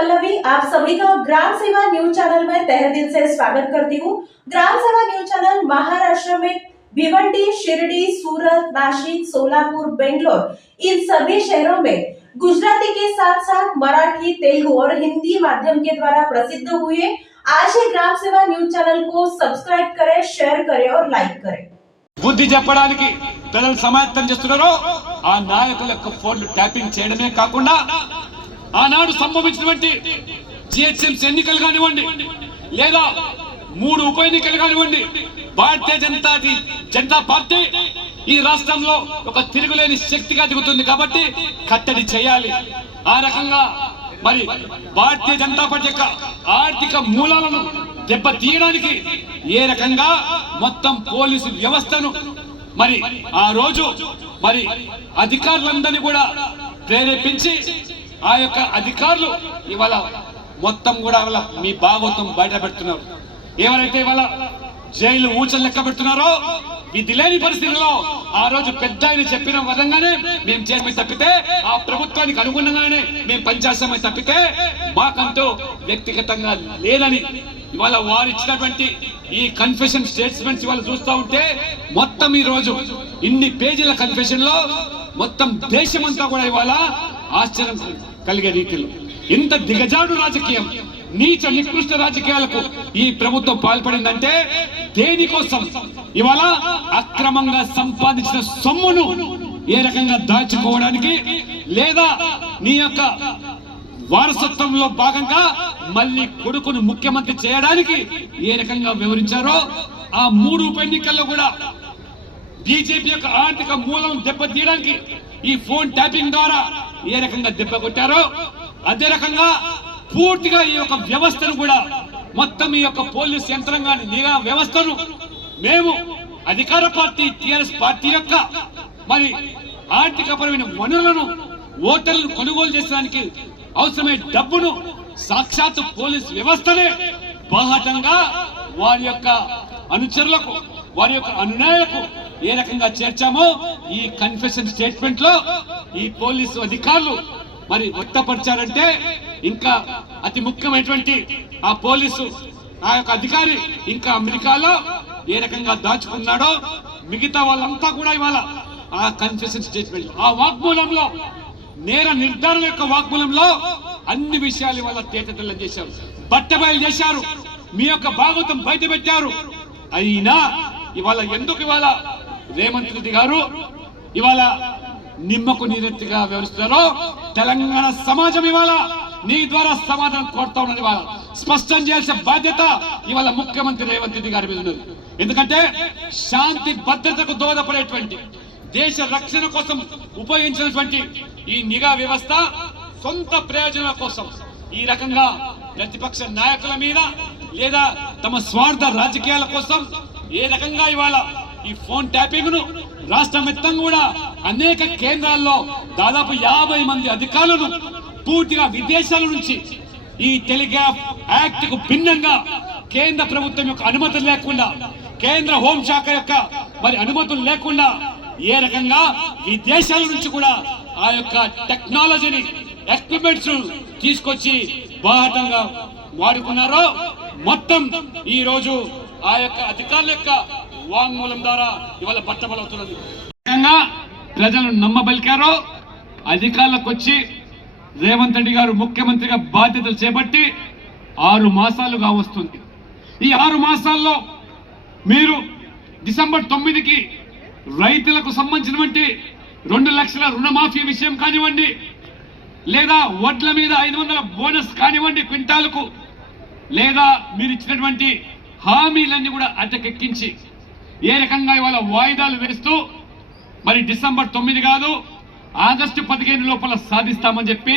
पल्लवी आप सभी का ग्राम सेवा न्यूज चैनल में तहे दिल से स्वागत करती हूँ ग्राम सेवा न्यूज चैनल महाराष्ट्र में भिवंडी शिरडी सूरत नासिक सोलापुर बेंगलोर इन सभी शहरों में गुजराती के साथ साथ मराठी तेलुगु और हिंदी माध्यम के द्वारा प्रसिद्ध हुए आज ही ग्राम सेवा न्यूज चैनल को सब्सक्राइब करें शेयर करें और लाइक करें బుద్ధి చెప్పడానికి ప్రజలు సమాయత్తం చేస్తున్నారో ఆ నాయకుల యొక్క ఫోన్లు ట్యాపింగ్ చేయడమే కాకుండా ఆనాడు సంభవించినటువంటి జిహెచ్ఎంసీ ఎన్నికలు కానివ్వండి లేదా మూడు ఉప ఎన్నికలు కానివ్వండి భారతీయ జనతా జనతా పార్టీ ఈ రాష్ట్రంలో ఒక తిరుగులేని శక్తిగా దిగుతుంది కాబట్టి కట్టడి చేయాలి. ఆ రకంగా మరి భారతీయ జనతా పార్టీ యొక్క ఆర్థిక మూలాలను దెబ్బ తీయడానికి ఏ రకంగా మొత్తం పోలీసు వ్యవస్థను మరి ఆ రోజు మరి అధికారులందరినీ కూడా ప్రేరేపించి ఆ యొక్క అధికారులు ఇవాళ మొత్తం కూడా వాళ్ళ మీ భాగవతం బయట పెడుతున్నారు. ఎవరైతే ఇవాళ జైలు ఊచలు లెక్క పెడుతున్నారో విధి లేని పరిస్థితుల్లో ఆ రోజు పెద్ద ఆయన చెప్పిన విధంగానే మేము చేయమని తప్పితే ఆ ప్రభుత్వానికి అనుగుణంగానే మేము పనిచేస్తామని తప్పితే మాకంటూ వ్యక్తిగతంగా లేదని ఇవాళ వారు ఇచ్చినటువంటి ఈ కన్ఫెషన్ స్టేట్మెంట్స్ ఇవాళ చూస్తూ ఉంటే మొత్తం ఈ రోజు ఇన్ని పేజీల కన్ఫెషన్లో మొత్తం దేశమంతా కూడా ఇవాళ ఆశ్చర్యం కలిగే రీతిలో. ఇంత దిగజాడు రాజకీయం నీచ నికృష్ట రాజకీయాలకు ఈ ప్రభుత్వం పాల్పడిందంటే దేనికోసం? ఇవాళ అక్రమంగా సంపాదించిన సొమ్మును ఏ రకంగా దాచుకోవడానికి లేదా నీ యొక్క వారసత్వంలో భాగంగా మళ్ళీ కొడుకును ముఖ్యమంత్రి చేయడానికి ఏ రకంగా వివరించారో ఆ మూడు ఉప ఎన్నికల్లో కూడా బీజేపీ యొక్క ఆర్థిక మూలం దెబ్బతీయడానికి ఈ ఫోన్ ట్యాపింగ్ ద్వారా ఏ రకంగా దెబ్బ కొట్టారో అదే రకంగా పూర్తిగా ఈ యొక్క వ్యవస్థను కూడా మొత్తం ఈ యొక్క పోలీస్ యంత్రాంగాన్ని నిఘా వ్యవస్థను మేము అధికార పార్టీ టిఆర్ఎస్ పార్టీ యొక్క మరి ఆర్థికపరమైన వనరులను ఓటర్లను కొనుగోలు చేసడానికి అవసరమైన డబ్బును సాక్షాత్ పోలీస్ వ్యవస్థనే బాహటంగా వారి యొక్క అనుచరులకు వారి యొక్క అనునాయకు ఏ రకంగా చేర్చామో ఈ కన్ఫెషన్ స్టేట్మెంట్లో ఈ పోలీసు అధికారులు మరి వ్యక్తపరిచారంటే ఇంకా అతి ముఖ్యమైనటువంటి ఆ పోలీసు ఆ యొక్క అధికారి ఇంకా అమెరికాలో ఏ రకంగా దాచుకున్నాడో మిగతా వాళ్ళంతా కూడా ఇవాళ ఆ కన్ఫెషన్ స్టేట్మెంట్ ఆ వాగ్మూలంలో నేర నిర్ధారణ యొక్క వాగ్మూలంలో అన్ని విషయాలు ఇవాళ తేటతెల్లం చేశారు. బట్టబయలు చేశారు. మీ యొక్క భాగవతం బయట పెట్టారు అయినా ఇవాళ ఎందుకు ఇవాళ రేవంత్ రెడ్డి గారు ఇవాళ నిమ్మకు నీరెత్తిగా వివరిస్తున్నారో తెలంగాణ సమాజం ఇవాళ నీ ద్వారా సమాధానం కోరుతా ఉన్నది ఇవాళ. స్పష్టం చేయాల్సిన బాధ్యత ఇవాళ ముఖ్యమంత్రి రేవంత్ రెడ్డి గారి మీద ఉన్నది. ఎందుకంటే శాంతి భద్రతకు దోహదపడేటువంటి దేశ రక్షణ కోసం ఉపయోగించినటువంటి ఈ నిఘా వ్యవస్థ సొంత ప్రయోజనాల కోసం ఈ రకంగా ప్రతిపక్ష నాయకుల మీద లేదా తమ స్వార్థ రాజకీయాల కోసం ఏ రకంగా ఇవాళ ఈ ఫోన్ ట్యాపింగ్ను రాష్ట్రం మొత్తం కూడా అనేక కేంద్రాల్లో దాదాపు యాభై మంది అధికారులను పూర్తిగా విదేశాల నుంచి ఈ టెలిగ్రాఫ్ యాక్ట్కు భిన్నంగా కేంద్ర ప్రభుత్వం యొక్క అనుమతులు లేకుండా కేంద్ర హోంశాఖ యొక్క మరి అనుమతులు లేకుండా ఏ రకంగా విదేశాల నుంచి కూడా ఆ యొక్క టెక్నాలజీని ఎక్విప్మెంట్స్ తీసుకొచ్చి బాహటంగా వాడుకున్నారో మొత్తం ఈ రోజు ఆ యొక్క అధికారుల యొక్క వాంగ్మూలం ద్వారా ఇవాళ బట్టబలవుతున్నది. ప్రజలు ప్రజలను నమ్మబలికారో అధికారులకు వచ్చి రేవంత్ రెడ్డి గారు ముఖ్యమంత్రిగా బాధ్యతలు చేపట్టి ఆరు మాసాలుగా వస్తుంది. ఈ ఆరు మాసాల్లో మీరు డిసెంబర్ తొమ్మిదికి రైతులకు సంబంధించినటువంటి రెండు లక్షల రుణమాఫీ విషయం కానివ్వండి లేదా వడ్ల మీద ఐదు వందల బోనస్ కానివ్వండి క్వింటాలకు లేదా మీరు ఇచ్చినటువంటి హామీలన్నీ కూడా అటకెక్కించి ఏ రకంగా ఇవాళ వాయిదాలు వేస్తూ మరి డిసెంబర్ తొమ్మిది కాదు ఆగస్టు పదిహేను లోపల సాధిస్తామని చెప్పి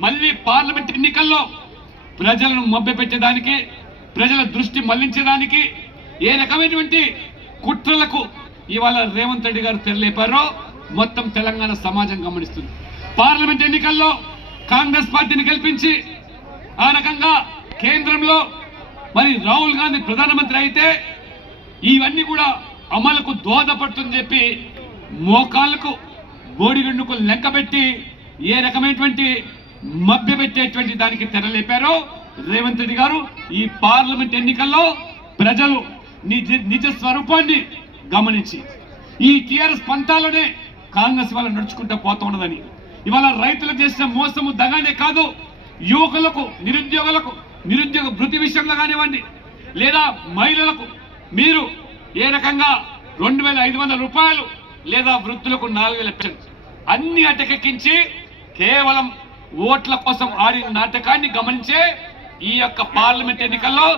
మళ్ళీ పార్లమెంట్ ఎన్నికల్లో ప్రజలను మభ్యపెట్టడానికి ప్రజల దృష్టి మళ్ళించడానికి ఏ రకమైనటువంటి కుట్రలకు ఇవాళ రేవంత్ రెడ్డి గారు తెరలేపారో మొత్తం తెలంగాణ సమాజం గమనిస్తుంది. పార్లమెంట్ ఎన్నికల్లో కాంగ్రెస్ పార్టీని గెలిపించి ఆ రకంగా కేంద్రంలో మరి రాహుల్ గాంధీ ప్రధానమంత్రి అయితే ఇవన్నీ కూడా అమలుకు దోహదపడుతుందని చెప్పి మోకాళ్ళకు బోడిగండుకు లెక్కబెట్టి ఏ రకమైనటువంటి మభ్యపెట్టేటువంటి దానికి తెరలేపారో రేవంత్ రెడ్డి గారు ఈ పార్లమెంట్ ఎన్నికల్లో ప్రజలు నిజ నిజ స్వరూపాన్ని గమనించి ఈ టీఆర్ఎస్ పంతాలోనే కాంగ్రెస్ ఇవాళ నడుచుకుంటూ పోతూ ఉన్నదని. ఇవాళ రైతులు చేసిన మోసము దగానే కాదు యువకులకు నిరుద్యోగులకు నిరుద్యోగ భృతి విషయంలో కానివ్వండి లేదా మహిళలకు మీరు ఏ రకంగా రెండు వేల ఐదు వందల రూపాయలు లేదా వృద్ధులకు నాలుగు వేల పెన్షన్ అన్ని అటకెక్కించి కేవలం ఓట్ల కోసం ఆడిన నాటకాన్ని గమనించే ఈ యొక్క పార్లమెంట్ ఎన్నికల్లో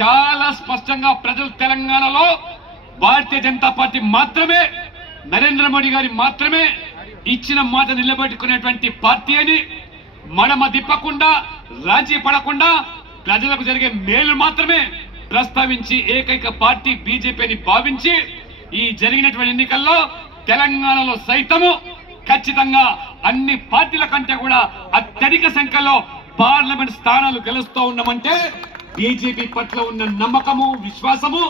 చాలా స్పష్టంగా ప్రజలు తెలంగాణలో భారతీయ జనతా పార్టీ మాత్రమే నరేంద్ర మోడీ గారి మాత్రమే ఇచ్చిన మాట నిలబెట్టుకునేటువంటి పార్టీ అని మడమ తిప్పకుండా రాజీ పడకుండా ప్రజలకు జరిగే మేలు మాత్రమే ప్రస్తావించి ఏకైక పార్టీ బీజేపీని భావించి ఈ జరిగినటువంటి ఎన్నికల్లో తెలంగాణలో సైతము ఖచ్చితంగా అన్ని పార్టీల కంటే కూడా అత్యధిక సంఖ్యలో పార్లమెంట్ స్థానాలు గెలుస్తూ ఉన్నామంటే బీజేపీ పట్ల ఉన్న నమ్మకము విశ్వాసము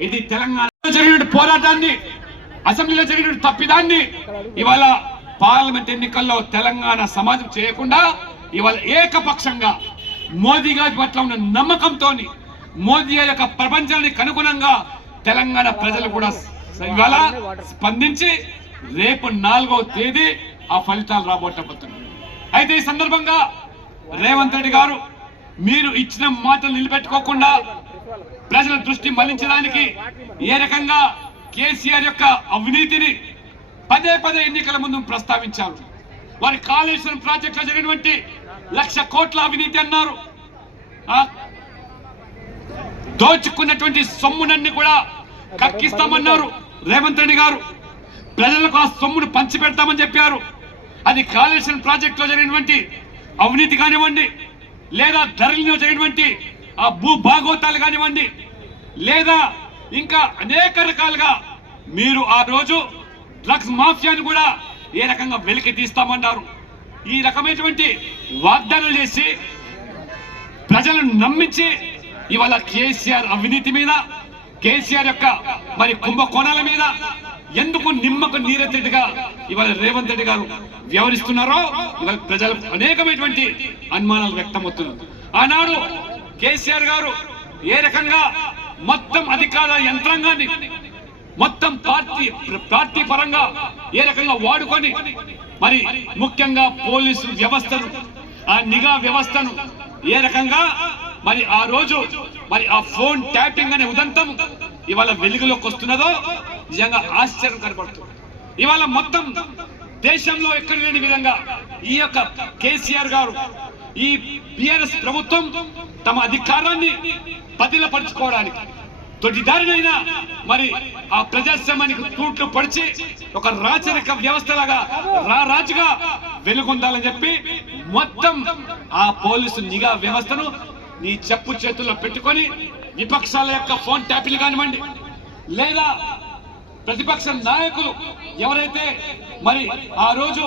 ఇది తెలంగాణ జరిగిన పోరాటాన్ని అసెంబ్లీలో జరిగిన తప్పిదాన్ని ఇవాళ పార్లమెంట్ ఎన్నికల్లో తెలంగాణ సమాజం చేయకుండా ఇవాళ ఏకపక్షంగా మోదీ గారి పట్ల ఉన్న నమ్మకంతో మోదీ యొక్క ప్రపంచానికి అనుగుణంగా తెలంగాణ ప్రజలు కూడా ఇవాళ స్పందించి రేపు నాలుగవ తేదీ ఆ ఫలితాలు రాబోటపోతున్నాయి అయితే ఈ సందర్భంగా రేవంత్ రెడ్డి గారు మీరు ఇచ్చిన మాటలు నిలబెట్టుకోకుండా ప్రజల దృష్టి మళ్ళించడానికి ఏ రకంగా కేసీఆర్ యొక్క అవినీతిని పదే పదే ఎన్నికల ముందు ప్రస్తావించారు. వారి కాళేశ్వరం ప్రాజెక్టులో జరిగినటువంటి లక్ష కోట్ల అవినీతి అన్నారు. దోచుకున్నటువంటి సొమ్మునన్ని కూడా కక్కిస్తామన్నారు. రేవంత్ రెడ్డి గారు ప్రజలకు ఆ సొమ్మును పంచిపెడతామని చెప్పారు. అది కాళేశ్వరం ప్రాజెక్టులో జరిగినటువంటి అవినీతి కానివ్వండి లేదా ధరలిలో జరిగినటువంటి ఆ భూ భాగోతాలు కానివ్వండి లేదా ఇంకా అనేక రకాలుగా మీరు ఆ రోజు డ్రగ్స్ మాఫియాను కూడా ఏ రకంగా వెలికి తీస్తామన్నారు. ఈ రకమైనటువంటి వాగ్దానాలు చేసి ప్రజలను నమ్మించి ఇవాళ కేసీఆర్ అవినీతి మీద కేసీఆర్ యొక్క మరి కుంభకోణాల మీద ఎందుకు నిమ్మకు నీరెత్తిగా ఇవాళ రేవంత్ రెడ్డి గారు వ్యవహరిస్తున్నారో ఇవాళ ప్రజలకు అనేకమైనటువంటి అనుమానాలు వ్యక్తమవుతున్నారు ఆనాడు కేసీఆర్ గారు ఏ రకంగా మొత్తం అధికార యంత్రాంగాన్ని మొత్తం పార్టీ పార్టీ పరంగా ఏ రకంగా వాడుకొని మరి ముఖ్యంగా పోలీసు వ్యవస్థను ఆ నిఘా వ్యవస్థను ఏ రకంగా మరి ఆ రోజు మరి ఆ ఫోన్ ట్యాపింగ్ అనే ఉదంతం ఇవాళ వెలుగులోకి వస్తున్నదో నిజంగా ఆశ్చర్యం కనపడుతుంది. ఇవాళ మొత్తం దేశంలో ఎక్కడ లేని విధంగా ఈ యొక్క కేసీఆర్ గారు ఈ బిఆర్ఎస్ ప్రభుత్వం తమ అధికారాన్ని పదిలపరుచుకోవడానికి తొడిదారినైనా మరి ఆ ప్రజాస్వామ్యానికి తూట్లు పడిచి ఒక రాచరిక వ్యవస్థలాగా రా రాజుగా వెలుగొందాలని చెప్పి మొత్తం ఆ పోలీసు నిఘా వ్యవస్థను నీ చెప్పు చేతుల్లో పెట్టుకొని విపక్షాల యొక్క ఫోన్ ట్యాపిల్ కానివ్వండి. లేదా ప్రతిపక్ష నాయకులు ఎవరైతే మరి ఆ రోజు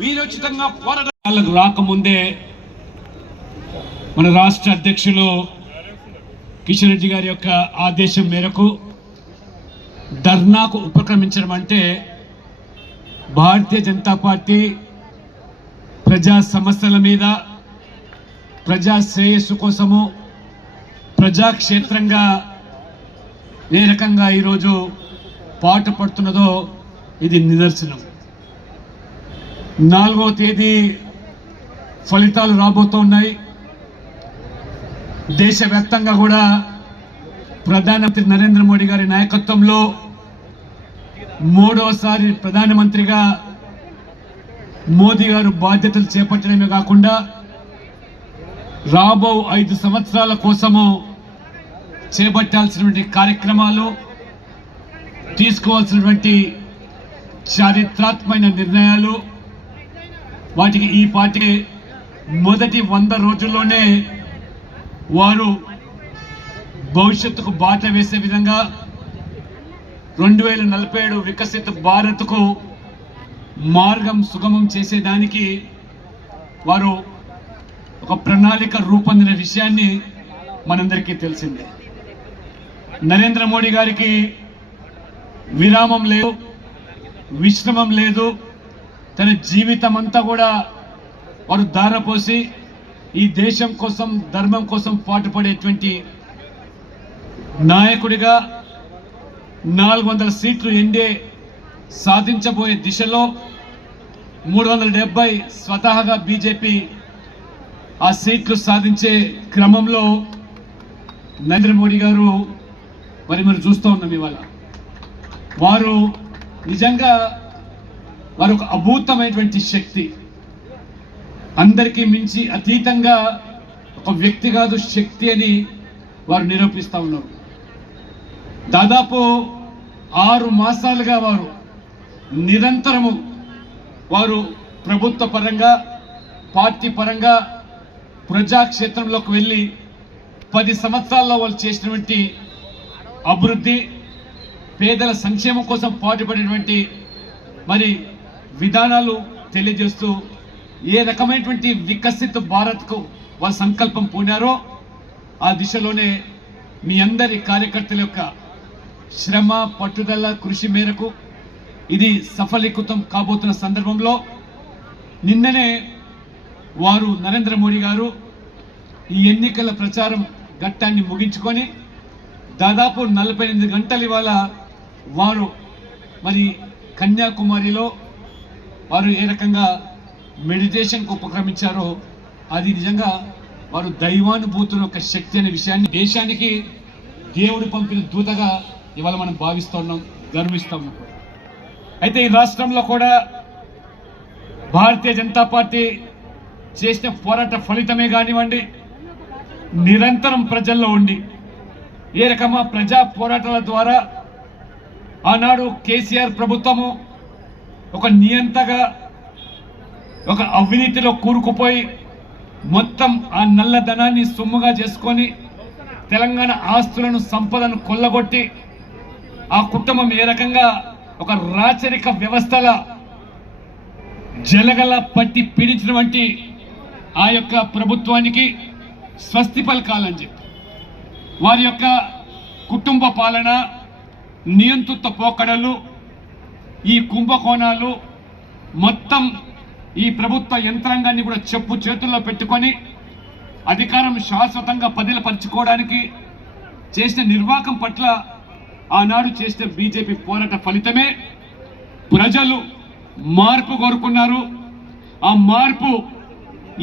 వీరోచితంగా పోరాటాలకు రాకముందే మన రాష్ట్ర అధ్యక్షులు కిషన్ రెడ్డి గారి యొక్క ఆదేశం మేరకు ధర్నాకు ఉపక్రమించడం అంటే భారతీయ జనతా పార్టీ ప్రజా సమస్యల మీద ప్రజా శ్రేయస్సు కోసము ప్రజాక్షేత్రంగా ఏ రకంగా ఈరోజు పాటు పడుతున్నదో ఇది నిదర్శనం. నాలుగవ తేదీ ఫలితాలు రాబోతున్నాయి. దేశవ్యాప్తంగా కూడా ప్రధానమంత్రి నరేంద్ర మోడీ గారి నాయకత్వంలో మూడవసారి ప్రధానమంత్రిగా మోదీ గారు బాధ్యతలు చేపట్టడమే కాకుండా రాబో ఐదు సంవత్సరాల కోసము చేపట్టాల్సినటువంటి కార్యక్రమాలు తీసుకోవాల్సినటువంటి చారిత్రాత్మక నిర్ణయాలు వాటికి ఈ పార్టీ మొదటి వంద రోజుల్లోనే వారు భవిష్యత్తుకు బాట వేసే విధంగా రెండు వేల నలభై ఏడు వికసిత భారత్కు మార్గం సుగమం చేసేదానికి వారు ఒక ప్రణాళిక రూపొందిన విషయాన్ని మనందరికీ తెలిసిందే. నరేంద్ర మోడీ గారికి విరామం లేదు విశ్రమం లేదు. తన జీవితం అంతా కూడా వారు దారపోసి ఈ దేశం కోసం ధర్మం కోసం పాటుపడేటువంటి నాయకుడిగా నాలుగు వందల సీట్లు ఎండే సాధించబోయే దిశలో మూడు వందల డెబ్బై స్వతహాగా బీజేపీ ఆ సీట్లు సాధించే క్రమంలో నరేంద్ర మోడీ గారు మరి మరి చూస్తూ ఉన్నాం ఇవాళ. వారు నిజంగా వారు ఒక అభూతమైనటువంటి శక్తి. అందరికీ మించి అతీతంగా ఒక వ్యక్తి కాదు శక్తి అని వారు నిరూపిస్తూ ఉన్నారు. దాదాపు ఆరు మాసాలుగా వారు నిరంతరము వారు ప్రభుత్వ పరంగా పార్టీ పరంగా ప్రజాక్షేత్రంలోకి వెళ్ళి పది సంవత్సరాల్లో వాళ్ళు చేసినటువంటి అభివృద్ధి పేదల సంక్షేమం కోసం పాటుపడినటువంటి మరి విధానాలు తెలియజేస్తూ ఏ రకమైనటువంటి వికసిత భారత్కు వాళ్ళ సంకల్పం పూనారో ఆ దిశలోనే మీ అందరి కార్యకర్తల యొక్క శ్రమ పట్టుదల కృషి మేరకు ఇది సఫలీకృతం కాబోతున్న సందర్భంలో నిన్ననే వారు నరేంద్ర మోడీ గారు ఈ ఎన్నికల ప్రచారం ఘట్టాన్ని ముగించుకొని దాదాపు నలభై ఎనిమిది గంటలు ఇవాళ వారు మరి కన్యాకుమారిలో వారు ఏ రకంగా మెడిటేషన్కు ఉపక్రమించారో అది నిజంగా వారు దైవానుభూతుల యొక్క శక్తి అనే విషయాన్ని దేశానికి దేవుడు పంపిన దూతగా ఇవాళ మనం భావిస్తున్నాం గర్విస్తాం. అయితే ఈ రాష్ట్రంలో కూడా భారతీయ జనతా పార్టీ చేసిన పోరాట ఫలితమే కానివ్వండి నిరంతరం ప్రజల్లో ఉండి ఏ రకమా ప్రజా పోరాటాల ద్వారా ఆనాడు కేసీఆర్ ప్రభుత్వము ఒక నియంతగా ఒక అవినీతిలో కూరుకుపోయి మొత్తం ఆ నల్లధనాన్ని సొమ్ముగా చేసుకొని తెలంగాణ ఆస్తులను సంపదను కొల్లగొట్టి ఆ కుటుంబం ఏ రకంగా ఒక రాచరిక వ్యవస్థల జలగల పట్టి పీడించినటువంటి ఆ యొక్క ప్రభుత్వానికి స్వస్తి పలకాలని చెప్పి వారి యొక్క కుటుంబ పాలన నియంతృత్వ పోకడలు ఈ కుంభకోణాలు మొత్తం ఈ ప్రభుత్వ యంత్రాంగాన్ని కూడా చెప్పు చేతుల్లో పెట్టుకొని అధికారం శాశ్వతంగా పదిలపరుచుకోవడానికి చేసిన నిర్వాకం పట్ల ఆనాడు చేసిన బీజేపీ పోరాట ఫలితమే ప్రజలు మార్పు కోరుకున్నారు. ఆ మార్పు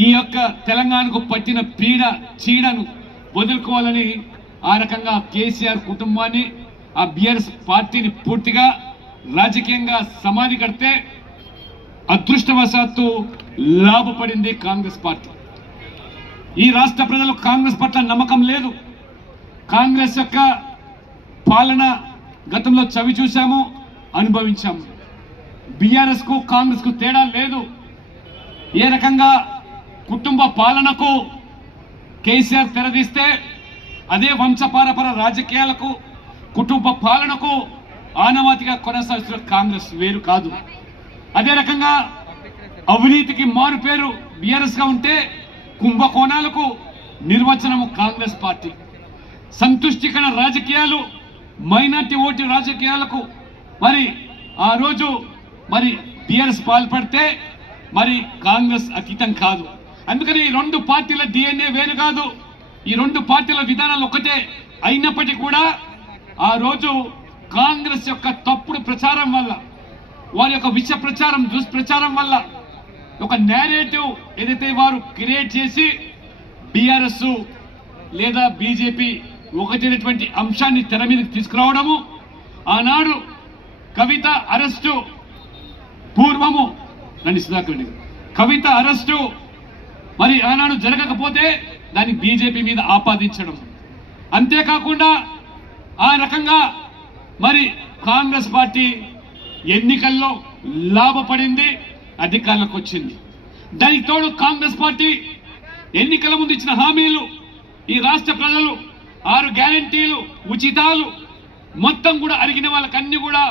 ఈ యొక్క తెలంగాణకు పట్టిన పీడ చీడను వదులుకోవాలని ఆ రకంగా కేసీఆర్ కుటుంబాన్ని ఆ బిఆర్ఎస్ పార్టీని పూర్తిగా రాజకీయంగా సమాధి కడితే అదృష్టవశాత్తు లాభపడింది కాంగ్రెస్ పార్టీ. ఈ రాష్ట్ర ప్రజలకు కాంగ్రెస్ పట్ల నమ్మకం లేదు. కాంగ్రెస్ యొక్క పాలన గతంలో చవి చూశాము అనుభవించాము. బీఆర్ఎస్కు కాంగ్రెస్కు తేడా లేదు. ఏ రకంగా కుటుంబ పాలనకు కేసీఆర్ తెరదీస్తే అదే వంశపారపర రాజకీయాలకు కుటుంబ పాలనకు ఆనవాతిగా కొనసాగుతున్న కాంగ్రెస్ వేరు కాదు. అదే రకంగా అవినీతికి మారు పేరు బీఆర్ఎస్గా ఉంటే కుంభకోణాలకు నిర్వచనము కాంగ్రెస్ పార్టీ. సంతుష్టికర రాజకీయాలు మైనార్టీ ఓటు రాజకీయాలకు మరి ఆ రోజు మరి బీఆర్ఎస్ పాల్పడితే మరి కాంగ్రెస్ అతీతం కాదు. అందుకని ఈ రెండు పార్టీల డిఎన్ఏ వేరు కాదు. ఈ రెండు పార్టీల విధానాలు ఒకటే అయినప్పటికీ కూడా ఆ రోజు కాంగ్రెస్ యొక్క తప్పుడు ప్రచారం వల్ల వారి యొక్క విష ప్రచారం దుష్ప్రచారం వల్ల ఒక నేరేటివ్ ఏదైతే వారు క్రియేట్ చేసి బీఆర్ఎస్ లేదా బీజేపీ ఒకటైనటువంటి అంశాన్ని తెర మీదకి తీసుకురావడము ఆనాడు కవిత అరెస్టు పూర్వము నన్ను సుధాకర్ కవిత అరెస్టు మరి ఆనాడు జరగకపోతే దాన్ని బీజేపీ మీద ఆపాదించడం. అంతేకాకుండా ఆ రకంగా మరి కాంగ్రెస్ పార్టీ ఎన్నికల్లో లాభపడింది అధికారంలోకి వచ్చింది. దానికి తోడు కాంగ్రెస్ పార్టీ ఎన్నికల ముందు ఇచ్చిన హామీలు ఈ రాష్ట్ర ప్రజలు ఆరు గ్యారంటీలు ఉచితాలు మొత్తం కూడా అరిగిన వాళ్ళకన్నీ కూడా